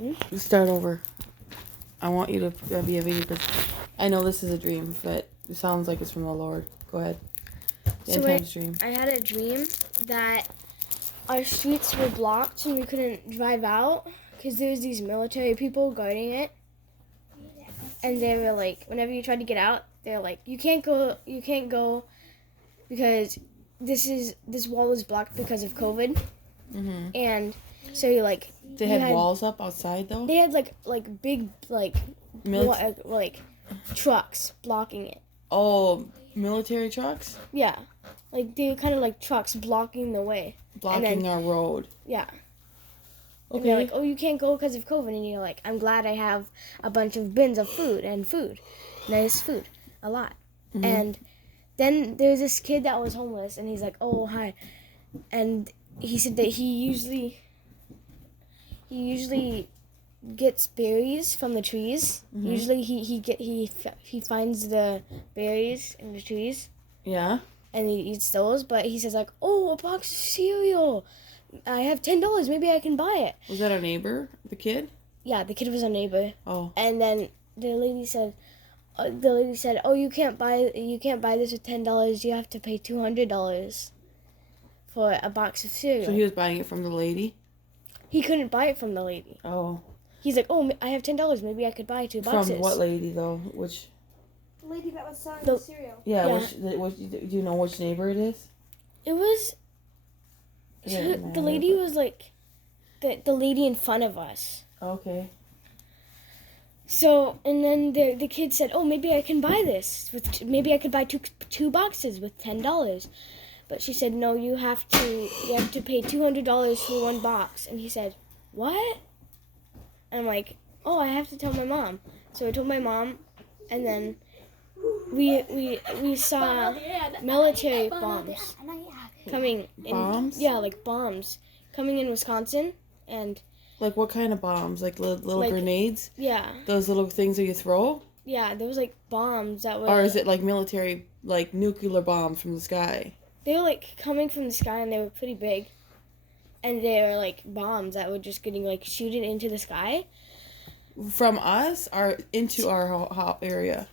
You start over. I want you to be a video because I know this is a dream, but it sounds like it's from the Lord. Go ahead. The end times dream. I had a dream that our streets were blocked and we couldn't drive out because there was these military people guarding it. And they were like, whenever you tried to get out, they're like, you can't go because this wall is blocked because of COVID. Mm-hmm. And so you like They had walls up outside though. They had like big trucks blocking it. Oh, military trucks? Yeah, like they kind of like trucks blocking the way. Blocking our road. Yeah. Okay. And they're like, oh, you can't go because of COVID, and you're like, I'm glad I have a bunch of bins of food, nice food, a lot. Mm-hmm. And then there's this kid that was homeless, and he's like, oh hi, and he said that he usually gets berries from the trees. Mm-hmm. Usually he finds the berries in the trees. Yeah. And he eats those, but he says like, oh, a box of cereal. I have $10. Maybe I can buy it. Was that our neighbor, the kid? Yeah, the kid was our neighbor. Oh. And then the lady said, oh, you can't buy this with $10. You have to pay $200 for a box of cereal. So he was buying it from the lady? He couldn't buy it from the lady. Oh. He's like, oh, I have $10. Maybe I could buy 2 boxes. From what lady though? Which? The lady that was selling the cereal. Yeah. Do you know which neighbor it is? It was. The lady was like, the lady in front of us. Okay. So, and then the kid said, oh, maybe I can buy this. Maybe I could buy two boxes with $10. But she said, no, you have to pay $200 for 1 box. And he said, what? And I'm like, oh, I have to tell my mom. So I told my mom, and then we saw military bombs coming in. Bombs? Yeah, like bombs coming in Wisconsin. And like what kind of bombs? Like little grenades? Yeah. Those little things that you throw? Yeah, there was like bombs that were... Or is it like military, like nuclear bombs from the sky? They were like coming from the sky and they were pretty big. And they were like bombs that were just getting like shooted into the sky. From us or into our area?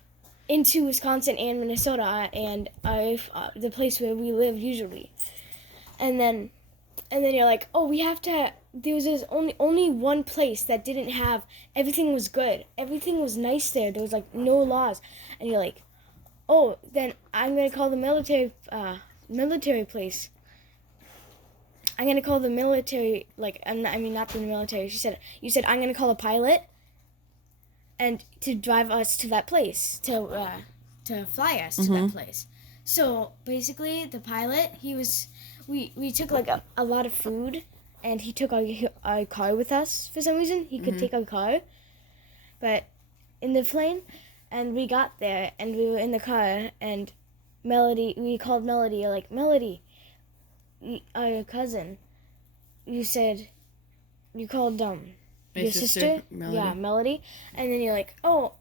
Into Wisconsin and Minnesota and the place where we live usually. And then you're like, oh, we have to... There was only one place that didn't have... Everything was good. Everything was nice there. There was like no laws. And you're like, oh, then I'm going to call the military place. I'm going to call the military, not the military. You said, I'm going to call a pilot and to drive us to that place, to fly us to that place. So basically the pilot, we took like a lot of food and he took our car with us for some reason. He could take our car, but in the plane, and we got there and we were in the car and we called Melody, like, Melody, our cousin, you called your sister, Melody. Yeah, Melody, and then you're like, oh,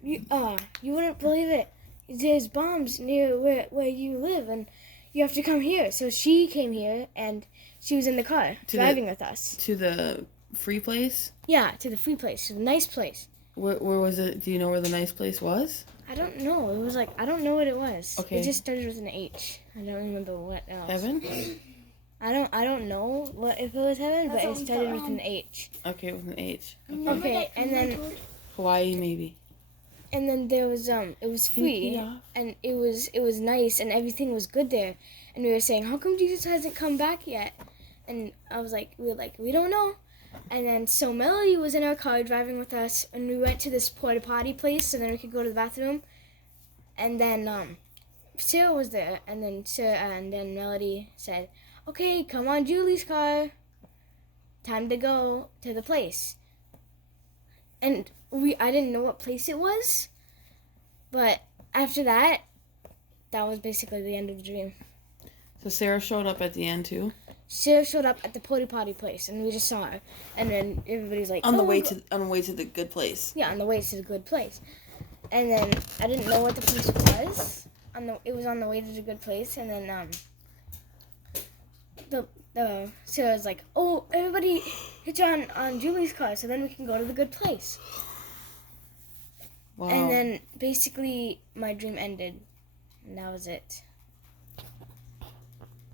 you wouldn't believe it. There's bombs near where you live, and you have to come here. So she came here, and she was in the car driving with us to the free place. Yeah, to the free place, to the nice place. Where was it? Do you know where the nice place was? I don't know. It was like, I don't know what it was. Okay. It just started with an H. I don't remember what else. Heaven? I don't know if it was heaven, but it started with an H. Okay, with an H. Okay, and then Hawaii maybe. And then there was it was free and it was nice and everything was good there. And we were saying, how come Jesus hasn't come back yet? And we don't know. And then so Melody was in our car driving with us, and we went to this porta potty place so then we could go to the bathroom. And then Sarah was there, and then Melody said, okay, come on Julie's car. Time to go to the place. And I didn't know what place it was, but after that was basically the end of the dream. So Sarah showed up at the end too? Sarah showed up at the potty potty place, and we just saw her. And then everybody's like, on the way to the good place. Yeah, on the way to the good place. And then I didn't know what the place was. It was on the way to the good place, and then So I was like, oh, everybody hitch on Julie's car, so then we can go to the good place. Wow. And then basically my dream ended, and that was it.